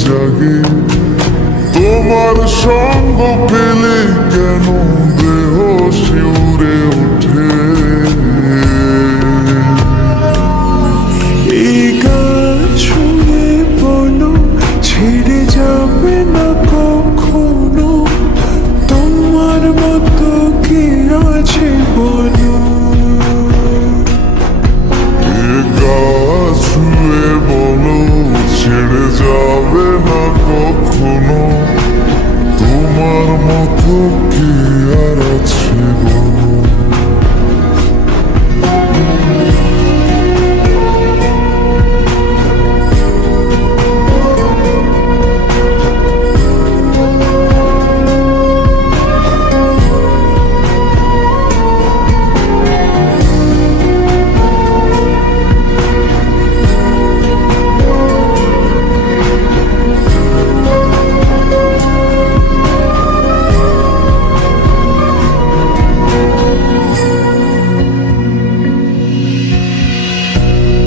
জাগে তোমার সঙ্গ পেলে কেন দেহ শিউরে ওঠে এই গান শুনে বলো ছেড়ে যাবে না কখনো তোমার মতো কে আছে বলো ছুঁয়ে বলো ছেড়ে যাবে না কখনো তোমার মতো কে আর আছে বলো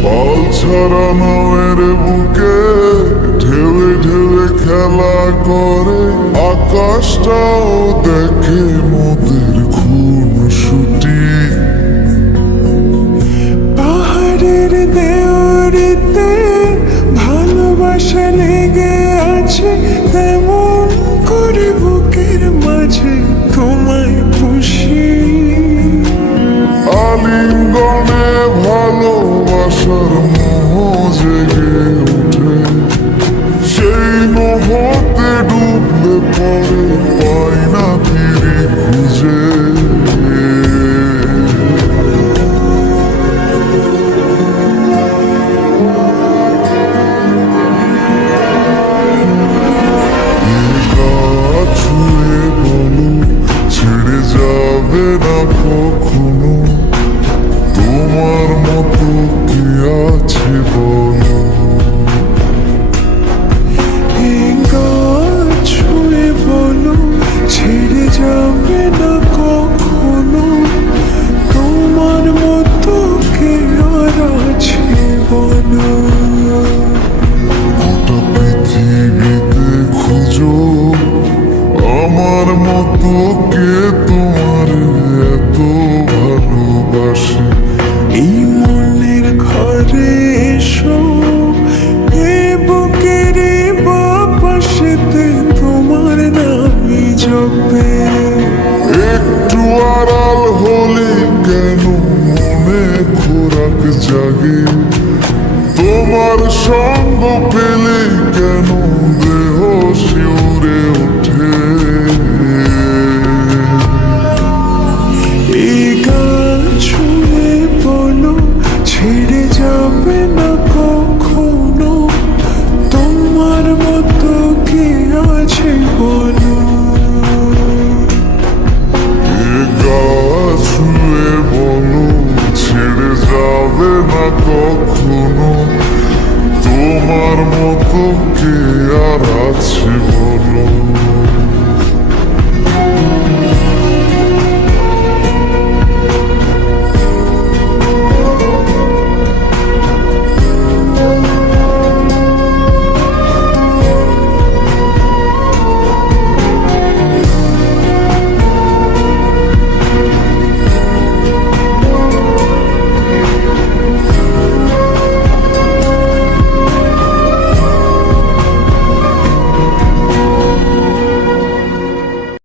পাল ছাড়া নামের বুকে ঢেউে ঢেউে খেলা করে আকাশটাও দেখে মোদের খুন ছুটি পাহাড়ের দেওয়ারিতে ভালোবাসা লেগে আছে তেমন করে বুকের মাঝে তোমায় পুষি আলিঙ্গনে ভালোবাসার মোহ জেগে ওঠে সেই মোহতে ডুবলে পরে পাই না ফিরে খুঁজে ছুঁয়ে বলো ছেড়ে যাবে না কখনো তোমার মতো